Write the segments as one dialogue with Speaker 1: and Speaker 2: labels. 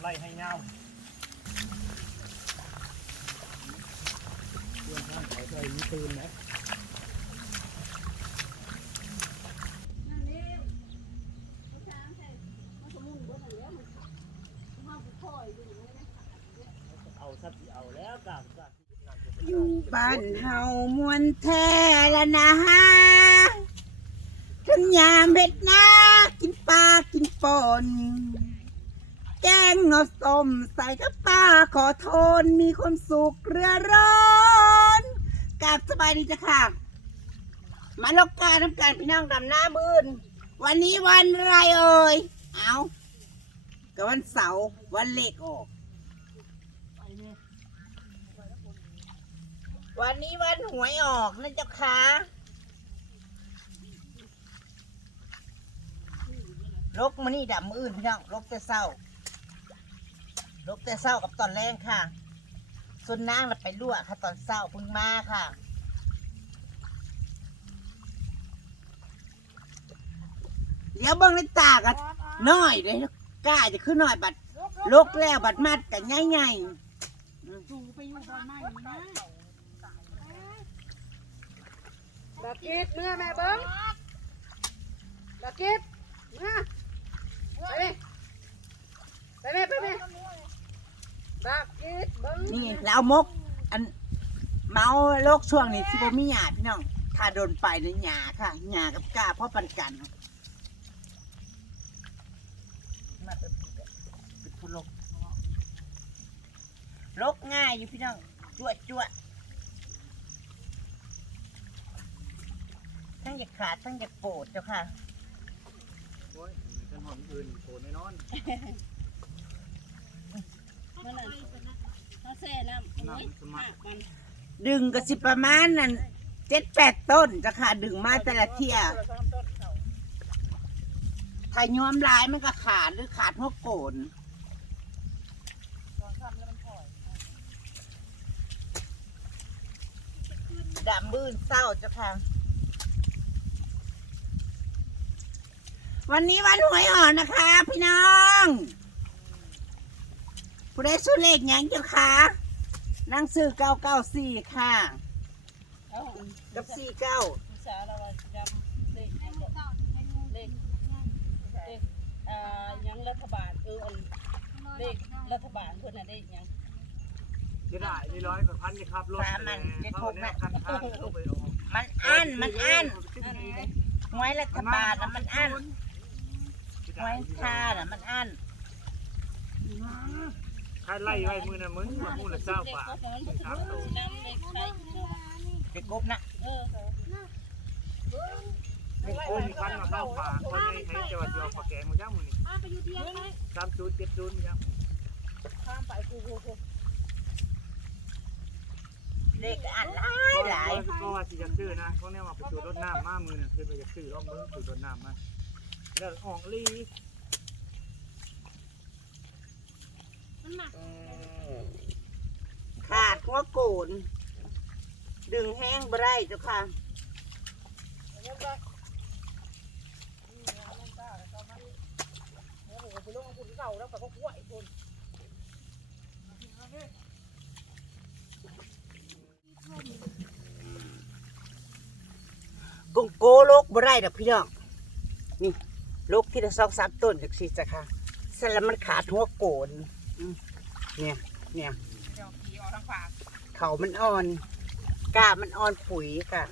Speaker 1: ไล่ให้เงาเพื่อนข้างเขาเคยมีปืนนะอ
Speaker 2: ยู่บ้านเฮามวนแท้และนะฮะถึงยามเบ็ดนากินปลากินปนแกงหน ส้มใส่กับปลาขอโทนมีความสุขเรือร้อนกลับสบายดีจ้ะค่ะ มาลกกาทำการพี่น้องดำหน้าบืนวันนี้วันอะไรเอ่ย เอาก็วันเสาร์วันเลขออก วันนี้วันหวยออกนะเจ้าค่ะลกมานี่ดับมืออื่นพี่น้องลกแต่เศร้า ลกแต่เศร้ากับตอนแรงค่ะส่วนนางน่ะไปลวกค่ะ ตอนเศร้าพึ่งมาค่ะเดี๋ยวเบิ่งในตากันน้อยเลยกล้าจะขึ้นหน่อยบัดลกแล้วบัดมัดกันง่ายๆ
Speaker 3: บักกิดเมื่อแม่เบิ้งบักกิดเมื่อไปไหมไปไหมไปไหมบักกิดเบิ้ง
Speaker 2: นี่แล้วเอามก อันเมาโลกช่วงนี้ที่บ่มีหยาพี่น้องถ้าโดนไปในหยาค่ะหยากับกาเพราะปันกันมาเป็นเป็นผู้ลกลกง่ายอยู่พี่น้องจั่วจั่วทั้งอยากขาดทั้งอยากโกรธเจ้าค่ะ
Speaker 1: โอ้ยเป็นหอมอื่นโผล่แน่นอน
Speaker 3: มันนั่นเขาแซ่น้ำโอ้ยหักมัน
Speaker 2: ดึงก็สิประมาณนั้นเจ็ดแปดต้นจ้าค่ะดึงมาแต่ละเที่ยถ้าย้อมลายมันก็ขาดหรือขาดหัวโกนดำบื้นเศร้าจ้าค่ะวันนี้วันหวยอ่อนนะคะ พี่น้อง ผู้ได้ซื้อเลขหยังเจ้าค่ะนั่งซื้อเก้าเก้าสี่ค่ะ
Speaker 3: เอ้า
Speaker 2: กับสี่เก้า
Speaker 3: ภาษาเราว่าจำเลขเลขเลขอ่ายังรัฐบาลเอออันเลขรัฐบาลเพื่อนน่ะเลขยัง
Speaker 1: จะได้นี่ร้อยกับพันจะขับรถคันทางเข้าไปออก
Speaker 2: มันอั้นมันอั้นหวยรัฐบาลนะมันอั้นหวยชาน่ะมันอั้น
Speaker 1: ใครไล่ไว้มือน่ะมึงมาพูดละเจ้าป่า
Speaker 3: ก็มันสิน้ำเลขใช้
Speaker 2: ไปกบนะ
Speaker 3: เออ
Speaker 1: โอ้ยพันมาเข้าป่าคนในให้จังหวัดยองปากแกงมาจ้ามือนี่สามศูนเจ็ดศูนย์จ้า
Speaker 3: ข้ามไปกูกูกู
Speaker 2: เลขก็อั้นหลายหลาย
Speaker 1: ก็ว่าสิจะซื้อนะเขาเนี่ยมาไปจูดรถน้ำมามือน่ะคือไปจะซื้อรอบมือจูดรถน้ำมาแล้วออกลี
Speaker 2: ขาดหัวโกน ดึงแห้งบ่ได้เจ้าค่ะกงโกโลกบ่ได้ดอกพี่น้องนี่โลกที่ละสองสามต้นจากสิจ้ะค่ะเสร็จแล้วมันขาดหัวโกนอืม เนี่ยเนี่ยเขามันอ่อนกาบมันอ่อนปุ๋ยค่ะ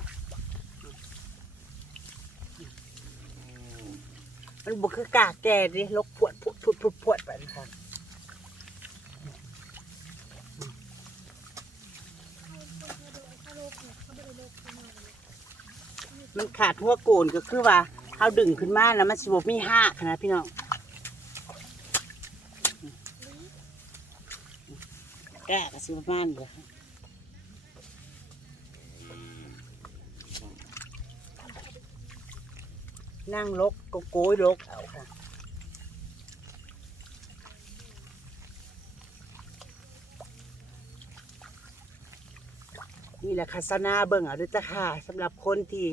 Speaker 2: มันบุคือกาแก่ดิลกพวดพวดพวดพวดพวดไปนะคะมันขาดหัวโกนก็คือว่าเอาดึงขึ้นมาแล้วมันสิบมีห้าขนาดพี่น้อง กะก็สิประมาณเนั่งลกก็โกยลกเอาค่ะนี่แหละค่ะสนาเบิ่งเอาด้วยจ้ะค่ะสำหรับคนที่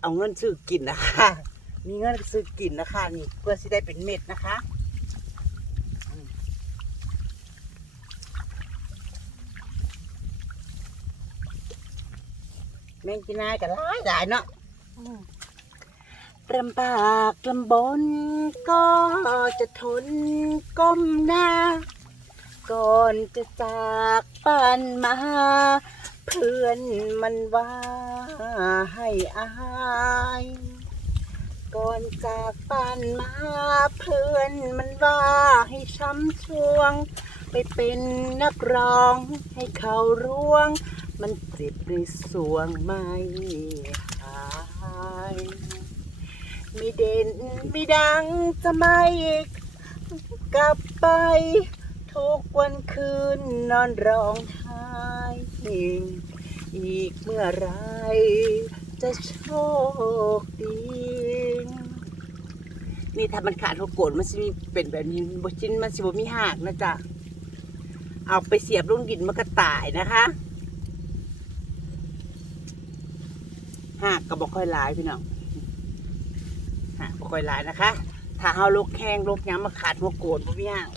Speaker 2: เอาเงินซื้อกินนะคะ มีเงินซื้อกินนะคะ นี่เพื่อสิได้เป็นเม็ดนะคะ มงกินนายกันหลายหลายเนาะลำบากลำบนก็จะทนก้มหน้า ก่อนจะจากปันมา เพื่อนมันว่าให้อายก่อนจากปันมาเพื่อนมันว่าให้ช้ำช่วง ไปเป็นนักร้องให้เขาร่วง มันเจ็บในสวงไม่หายไม่เด่นไม่ดังจะไม่กลับไป ทุกวันคืนนอนร้องไห้อีกเมื่อไรจะโชคดี นี่ถ้ามันขาดหัวโกนมันสิมีเป็นแบบนี้บชิ้นมันสิบมีหักนะจ๊ะ เอาไปเสียบลงดินมันก็ตายนะคะ หักก็บอกค่อยหลายพี่น้องหักบ่ค่อยหลายนะคะ ถ้าเอาลกแข้งลกย้ำมาขาดหัวโกนบ่มีหัก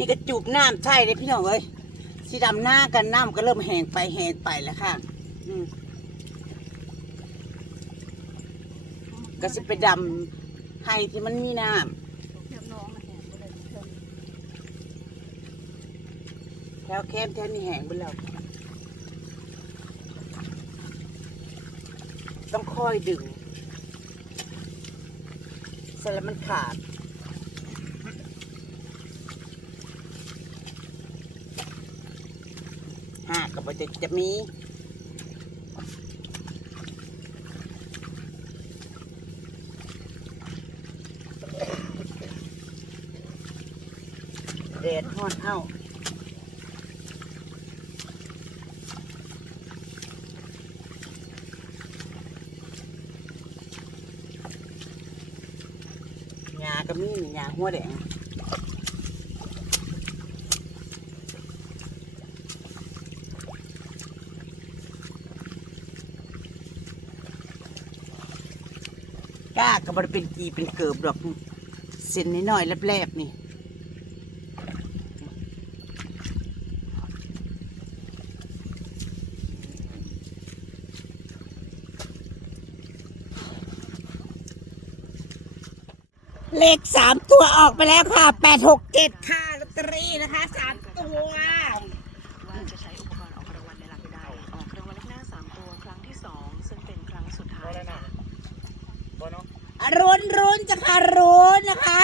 Speaker 2: นี่ก็จูบน้ำใช่เลยพี่น้องเอ้ยสีดำหน้ากันน้ำก็เริ่มแห้งไปแห้งไปแล้วค่ะ อืม ก็สิไปดำให้ที่มันมีน้ำแถวแคมแถวนี้แห้งไปแล้วต้องค่อยดึงเสร็จแล้วมันขาดห้าก็บ่จะจะมี แดดฮ้อนเอ้าหญ้าก็มีหญ้าหัวแดงก้าก็บ่ได้เป็นกีเป็นเกิบดอกเส้นน้อยๆแลบๆนี่ เลขสามตัวออกไปแล้วค่ะแปดหกเจ็ดค่ะลอตเตอรี่นะคะสามตัว
Speaker 4: ว่าจะใช้อุปกรณ์ออกรางวัลในหลักใดออกรางวัลเลขหน้า3ตัวครั้งที่2ซึ่งเป็นครั้งสุดท้ายค่ะ
Speaker 1: บ่เนาะ
Speaker 2: รุนรุนจะค่ะรุนนะคะ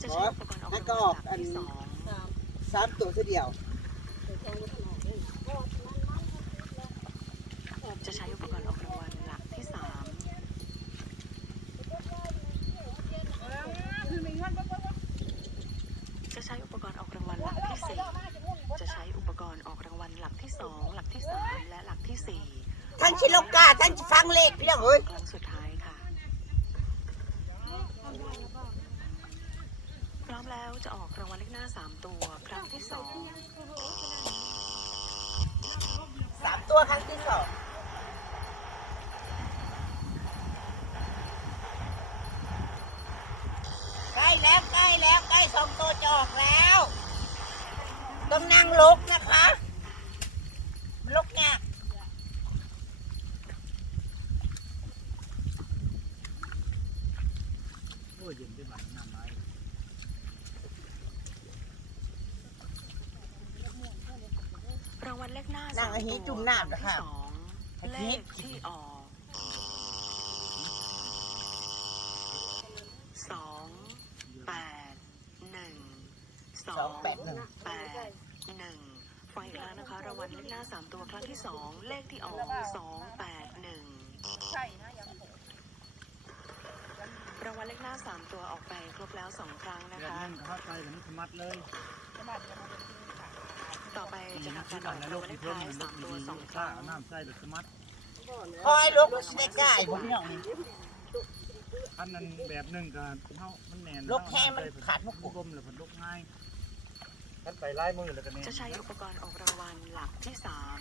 Speaker 4: จะใช้อุปกรณ์ออกรางวัลหลักที่
Speaker 2: สามตัวเดียว
Speaker 4: 2 จะใช้อุปกรณ์ออกรางวัลหลักที่3จะใช้อุปกรณ์ออกรางวัลหลักที่4จะใช้อุปกรณ์ออกรางวัลหลักที่2หลักที่3และหลักที่
Speaker 2: ท่านชิโลกาท่านจะฟังเลขพี่น้องเอ้ย
Speaker 4: 4ครั้งสุดท้ายค่ะ พร้อมแล้วจะออกรางวัลเลขหน้า3ตัวครั้งที่2
Speaker 2: สามตัวครั้งที่สองใกล้แล้วใกล้แล้วใกล้ สองตัวจะออกแล้ว ต้องนั่งลกนะคะมันลกยาก
Speaker 1: โอ้ยเย็นได้บ้านน้ำไม้
Speaker 4: รางวัลเลขหน้า
Speaker 2: นั่ง
Speaker 4: สาม
Speaker 2: ไอ้หี
Speaker 4: ตัว
Speaker 2: จุ่มน้ำนะ
Speaker 4: ที่
Speaker 2: คะ
Speaker 4: สอง
Speaker 2: ไอ้
Speaker 4: เล
Speaker 2: หี
Speaker 4: ขที่ออกสองแปดหนึ่ง สอ
Speaker 2: งแปดหนึ่ง
Speaker 4: แปดหนึ่งฟังอีกครั้งนะคะรางวัลเลขหน้าสามตัวครั้งที่สองเลขที่ออกสองแปดหนึ่งรางวัลเลขหน้าสามตัวออกไปครบแล้วสองครั้งนะคะ
Speaker 1: เข้าใจแล้วมันสมัดเลย
Speaker 4: ต่อไปจะทำ
Speaker 1: ที่
Speaker 4: การออกรา
Speaker 1: โล
Speaker 4: งวัลเล
Speaker 1: ที่
Speaker 4: ข
Speaker 1: เพิ่ม
Speaker 4: ท้ายสามตัวสองค
Speaker 1: ข้า
Speaker 4: รั้ง
Speaker 1: น้ำใส่แบบสมัด
Speaker 2: คอยลกมันสิได้ใกล้ผมพี่น้อง
Speaker 1: อันนั้นแบบหนึ่งก็เท่ามันแน่น
Speaker 2: ลกแห้งมันขาดพวก
Speaker 1: กลมเลยพันลกง่าย ท่านไปไล่มือแล้วกันนี่
Speaker 4: จะใช้อุปกรณ์ออกรางวัลหลักที่สาม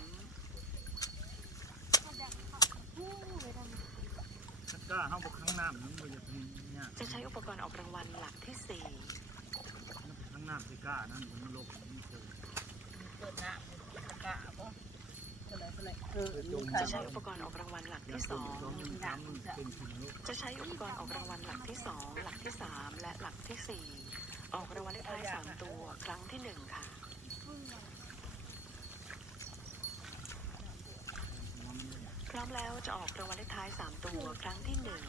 Speaker 1: ท่านกล้าเข้าบกข้างหน้ามันมือจะเป็นเนี่ย
Speaker 4: จะใช้อุปกรณ์ออกรางวัลหลักที่สี่
Speaker 1: ข้างหน้าคือกล้านั่นมันโลกมันโกง
Speaker 3: เปิดหน้าตะกะบ่เท่าไหร่เท่าไหร่เออ
Speaker 4: จะใช้อุปกรณ์ออกรางวัลหลัก
Speaker 1: อย่า
Speaker 4: ที่ส
Speaker 1: สู
Speaker 4: องง
Speaker 1: สองหนึ่งสามมือเป็นสิ่งโลก
Speaker 4: จะใช้อุปกรณ์ออกรางวัลหลักที่สองหลักที่สามและหลักที่สี่ ออกรางวัลเลขท้ายสามตัวครั้งที่หนึ่งค่ะ พร้อมแล้วจะออกรางวัลเลขท้ายสามตัวครั้งที่หนึ่ง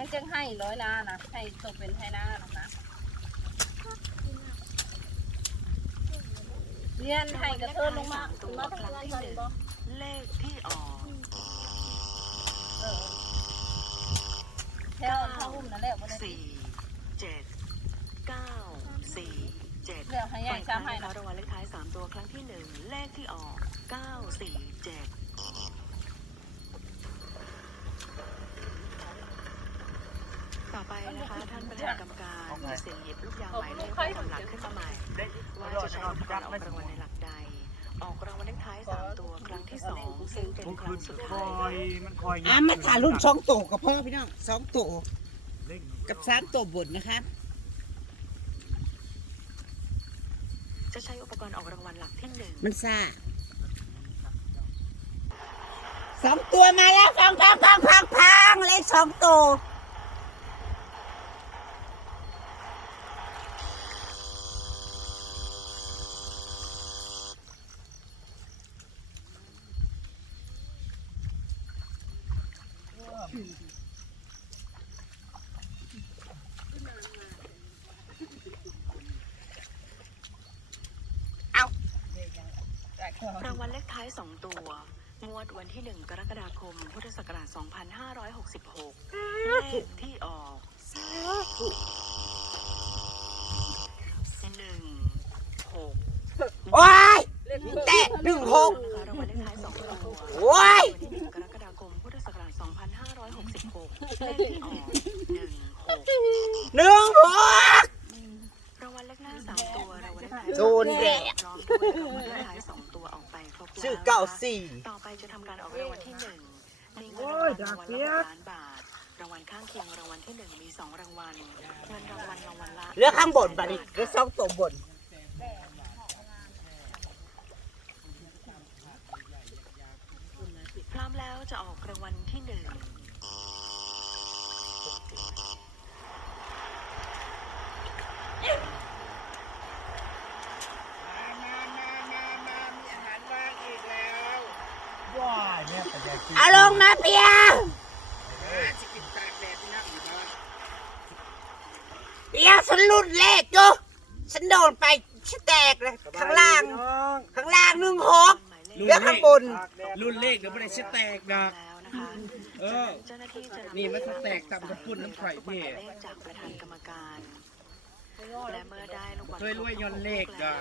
Speaker 3: ยังจังให้ร้อยล้านนะให้ตกเป็นให้หน้านะนะเรียนให้กระเทินลงมา
Speaker 4: ตั
Speaker 3: ขึ้น
Speaker 4: ว
Speaker 3: มา
Speaker 4: ค
Speaker 3: ทาง
Speaker 4: รั้ง
Speaker 3: ล่าง
Speaker 4: ที่
Speaker 3: ก่อน
Speaker 4: หนึ่ง
Speaker 3: บ่
Speaker 4: เลขที่ออก
Speaker 3: เออแถวทางหุ้มนั่นแหละบ่ได้
Speaker 4: สี่เจ็ดเก้าสี่เจ็ด
Speaker 3: แล้วให้ใหญ่ซ้ำให้
Speaker 4: ขอ
Speaker 3: นะ
Speaker 4: รางวัลเลขท้ายสามตัวครั้งที่หนึ่งเลขที่ออกเก้าสี่เจ็ด ต่อไปนะคะท่านประธานกรรมการมีเสียงหยิบลูกยางหมายเลขประจำหลักขึ้นมาใหม่
Speaker 1: ได้
Speaker 4: ว่า
Speaker 1: ว่า
Speaker 4: จะ
Speaker 1: จะ
Speaker 4: ใช้
Speaker 1: นอน
Speaker 4: อุปก
Speaker 1: จั
Speaker 4: ร
Speaker 1: บ
Speaker 4: ณ์ออก
Speaker 1: ไม่ส
Speaker 4: ราง
Speaker 1: ม
Speaker 4: วัลในหลักใด ออกรางวัลเลขท้ายสามตัวครั้งที่สองซึ่งเป็น
Speaker 1: บุก
Speaker 4: ค
Speaker 1: คื
Speaker 4: รั้
Speaker 1: น
Speaker 4: งสุด
Speaker 1: ค
Speaker 4: ท้า
Speaker 1: อย ยมันคอย
Speaker 2: อะมาถ่ายรุ่นสองโตวกับพ่อพี่น้องสองโตว
Speaker 1: เล่ง
Speaker 2: กับสามโตวบนนะครับ
Speaker 4: จะใช้อุปกรณ์ออกรางวัลหลักที่หนึ่ง
Speaker 2: มันซ่าสองตัวมาแล้วพังพังพังพังพังเลขสองตัว
Speaker 4: Oh. เหลือข้างบนบั
Speaker 2: ดนี้เหลือสองตัวบน
Speaker 4: พร้อมแล้วจะออกรางวัลที่หนึ่ง
Speaker 1: ว้ายเนี่ยแต่ใหญ่จริง
Speaker 2: เอาลงมาเปียเปีย ฉันรุ่นเลขอยู่ฉันโดนไปฉันแตกเลยข้างล่าง ข้างล่างหนึ่งหก
Speaker 4: หมายเล
Speaker 2: เหลือ
Speaker 4: ข
Speaker 2: ข้างบน
Speaker 5: รุ่นเลขเดี๋ยวไม่ได้ชิแตกนะ
Speaker 4: แล้วนะคะ
Speaker 5: เออ
Speaker 4: เจ้าหน้าที่จะำ
Speaker 5: นี่มันจะแตกต่ำกับปุ่นน้ำไข่พี่
Speaker 4: หมายเลขจากประธานกรรมการและเมื่อได้ลูกบอล
Speaker 5: เคยรวยย้อนเลขนะ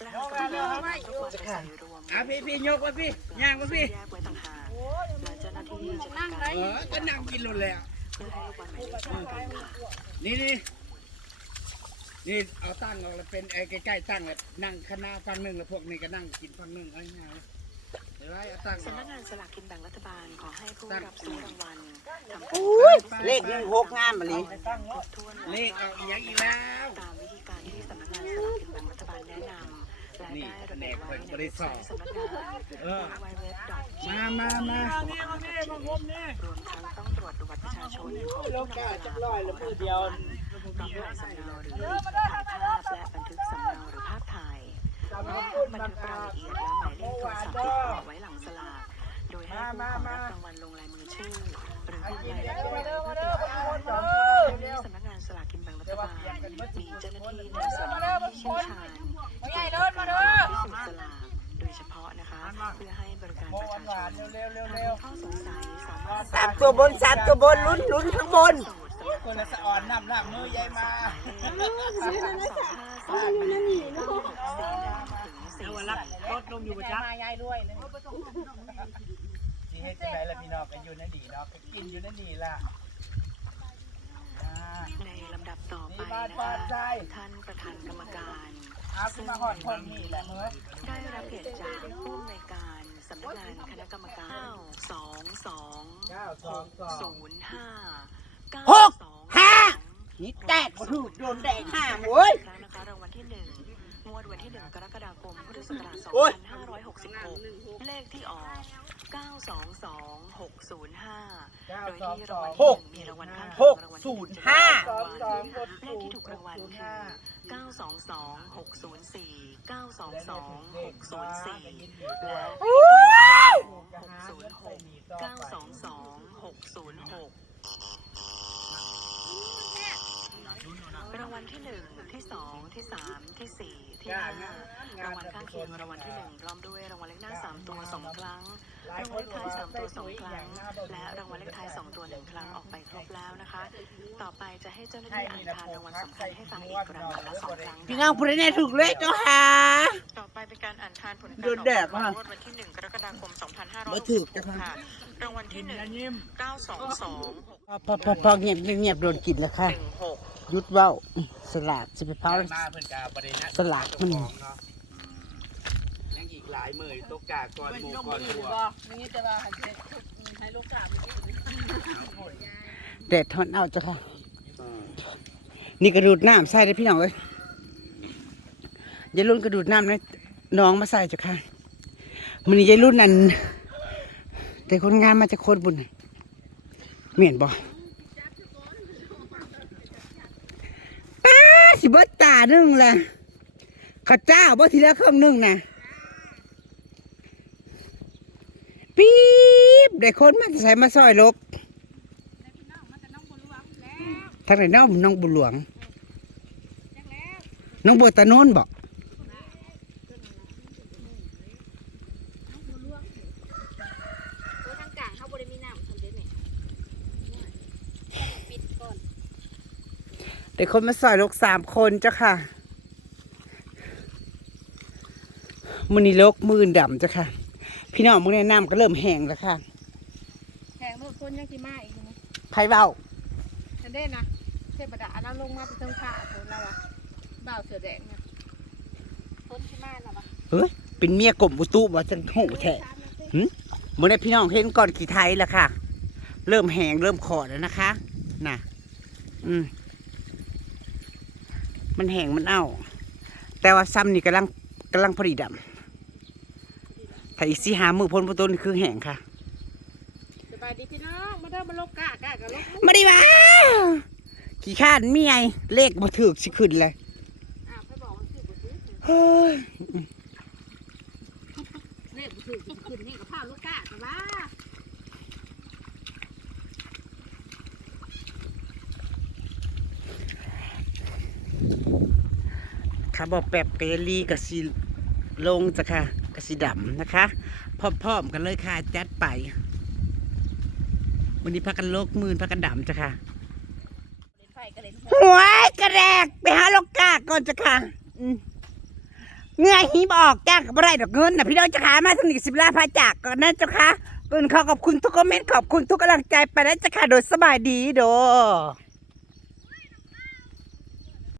Speaker 4: ประธานกรรมการนำลูกบอลไปใส่รวม
Speaker 5: อะพี่พี่ยกไว้พี่ย่างไว้พี่
Speaker 4: แยกไว้ต่างหากและเจ้าหน้าที่จะทำการ
Speaker 5: เออก็นั่งกินรุ่นแล้ว
Speaker 4: เพื่อให้ลูกบอลหมายเลขตรงกันค่ะ
Speaker 5: นี่ นี่นี่เอาตั้งออกแล้วเป็นไอ้ใกล้ๆตั้งเลยนั่งคณะฟังหนึ่งแล้วพวกนี้ก็นั่งกินฟังหนึ่งเอาง่ายๆเดี๋ยวไว้เอาตั้งออ
Speaker 4: สำนัก
Speaker 5: ก
Speaker 4: งานสลากกินแบ่งรัฐบาลขอให้ผู้รับซื้อรางวัลทำ
Speaker 2: อุ้ยเลขหนึ่งหกงามมาเลย
Speaker 4: ครบถ้วน
Speaker 5: เลขออกอีกอย่างอีกแล้ว
Speaker 4: ตามวิธีการที่สำนักงานสลากกินแบ่งรัฐบาลแนะนำและได้ระบุไว้ในเว็บไซต์สำนักงาน
Speaker 5: เออ
Speaker 4: www.
Speaker 5: มามามา
Speaker 4: รวมทั้งต้องตรวจดูบัตรประชาชนของผู้นำสลาก พร้อมถ่ายสำเนาหรือถ่ายภาพและบันทึกสำเนาหรือภาพถ่ายพร้อมทั้งบันทึกรายละเอียดและหมายเลขโทรศัพท์ติดต่อไว้หลังสลากโดยให้ผู้ขอรับรางวัลลงลายมือชื่อ หรือพิมพ์ลายเลขไว้เพื่อตรวจสอบวันนี้สำนักงานสลากกินแบ่งรัฐบาลมีเจ้าหน้าที่ในส่วนที่เชี่ยวชาญเกี่ยวกับการพิสูจน์สลากโดยเฉพาะนะคะ เพื่อให้บริการประชาชนหากมีข้อสงสัยสามารถ
Speaker 2: สามตัวบนสามตัวบนลุ้นลุ้นข้างบน
Speaker 5: คนละสะออนน้ำน้ำมือยายมา
Speaker 1: แล้ววันรับรถลงอยู่ประจำ
Speaker 3: มายายด้วยเลย
Speaker 5: ที่ให้จังไรล่ะพี่น้องก็อยู่นั่นนี่เนาะก็กินอยู่นั่นนี่ล่ะ
Speaker 4: ในลำดับต่อไป
Speaker 5: นะ
Speaker 4: คะท่านประธานกรรมการ
Speaker 5: เอาขึ้นมาหอดคนนี่แหละเฮ้ย
Speaker 4: ได้รับเกียรติจากผู้อำนวยการสำนักงานคณะกรรมการ2 2
Speaker 5: เก้าสองสอง
Speaker 4: 0 5
Speaker 2: หกห้า นี่แตกบ่ถูกโดนแดงห้าโว้ย
Speaker 4: นะคะรางวัลที่หนึ่งงวดวันที่หนึ่งกรกฎาคมพุทธศักราช2566 เลขที่ออก 922605 โดยที่รางวัลที่หนึ่งมีรางวัลข้าง
Speaker 2: หก
Speaker 4: รางวัลที่
Speaker 2: นย์
Speaker 4: จะ
Speaker 2: ห้า
Speaker 5: สองสองก
Speaker 4: เลขที่ถูกรางวัลคือ 922 604 922 604 และ606 922 606 รางวัลที่หนึ่งที่สองที่สามที่สี่ที่ห้ารางวัลข้างเคียงรางวัลที่หนึ่งพร้อมด้วยรางวัลเลขหน้าสามตัวสองครั้งรางวัลเลขท้ายสามตัวสองครั้ง และรางวัลเลขท้ายสองตัวหนึ่งครั้งออกไปครบแล้วนะคะ ต่อไปจะให้เจ้าหน้าที่อ่านทานรางวัลสำคัญให้ฟังอีกรางวัลละสองครั้ง
Speaker 2: พี่น้องผู้ใดแน่ถูกเลยเจ้าค่ะ
Speaker 4: ต่อไปเป็นการอ่านทานผลการ
Speaker 2: โดนแดด
Speaker 4: ออก
Speaker 2: มา
Speaker 4: รางวัลวันที่หนึ่งกรกฎาคม
Speaker 2: บ่ถูกจ้ะ
Speaker 4: 2566
Speaker 2: ค่ะ
Speaker 4: ค่ะรางวัลที่หนึ่งเก้าสองสองหก
Speaker 2: พอพอพอพอเงียบเงียบเงียบโดนกินแล้วค่ะ
Speaker 4: หนึ่งหก
Speaker 2: หยุดเว้าอื้อสลาดสิไปเผา
Speaker 5: มาเพิ่นกาประเด็นนะ
Speaker 2: สลักมัน
Speaker 5: ยังอีกหลายหมื่นตกกาก่อนหมู่ก่อนหัว
Speaker 3: นี่จะว่าให้ลูกกาบ
Speaker 2: แดดทอนเอาเจ้าค่ะ นี่กระดูดน้ำใส่ได้พี่น้องเอ้ยยายรุ่นกระดูดน้ำนะน้องมาใส่เจ้าค่ะมันนี่ยายรุ่นนั่นแต่คนงานมาจากโคตรบุญน่ะเหม็นบ่ตา สิบตาหนึงแหละข้าเจ้าบ่ทีละเครื่องหนึงนะปี๊บได้คนมาใส่มาซอยลกทางไหนน้องน้องบุญหลวง น้องบัวตะโนนบอก
Speaker 6: ทางกลางเขาบริมีน้ำทำเด็ดเนี่ยปิดก่อน
Speaker 2: เด็ก คนมาซอยลูกสามคนเจ้าค่ะมือนี้ลกมือดำเจ้าค่ะ พี่น้องมึงแนะนำก็เริ่มแห้งแล้วค่ะ
Speaker 6: แทงรถคนยังกี่มาอีกนี่
Speaker 2: ไพ่เบ้า
Speaker 6: ฉันได้นะเทพดาเราลงมาเป็นเทิงผ้าคนเราอะบ่าวเสือแดงเนี่ยคนที่มาเราอะ
Speaker 2: เฮ้ยเป็นเมียกลมอุตุบ่จังหูแท้มื่อนี้พี่น้องเห็นก่อนขี่ไทยแล้วค่ะ เริ่มแห้งเริ่มขอดแล้วนะคะ น่ะ อืม มันแห้งมันเอ้าแต่ว่าซ้ำนี่กำลังกำลังพอดีดำถ้าอีกสี่หามือพ้นประตูนี่คือแห้งค่ะ
Speaker 6: สบายดีพี่น้องมาเด้อมาลบกะกะกับลบ
Speaker 2: มาดิมาขี่ข้านเมียเลขมาถือสิขึ้นเลย
Speaker 6: อ้าวไปบอกมันคือบุตร
Speaker 2: เฮ้ย
Speaker 6: เนี่ยบุตรขึ้นนี่กับผ้าลูกกะ แต่ว่า
Speaker 2: บอกแปบเกลีกับสีลงจ้ะค่ะกับสีดำนะคะพร้อมๆกันเลยค่ะจัดไป วันนี้พักกันโลกมืนพักกันดำจ้ะค่ะหัวกระแดกไปหาลกกาก่อนจ้ะค่ะเงื่อหีบออกจ้างกับไรดอกเงินนะพี่น้องจ้ะค่ะมาสนิทสิบล้านพาจากก่อนนะจ้ะค่ะเกินขอขอบคุณทุกคอมเมนต์ขอบคุณทุกกำลังใจไปแล้วจ้ะค่ะโดยสบายดีโด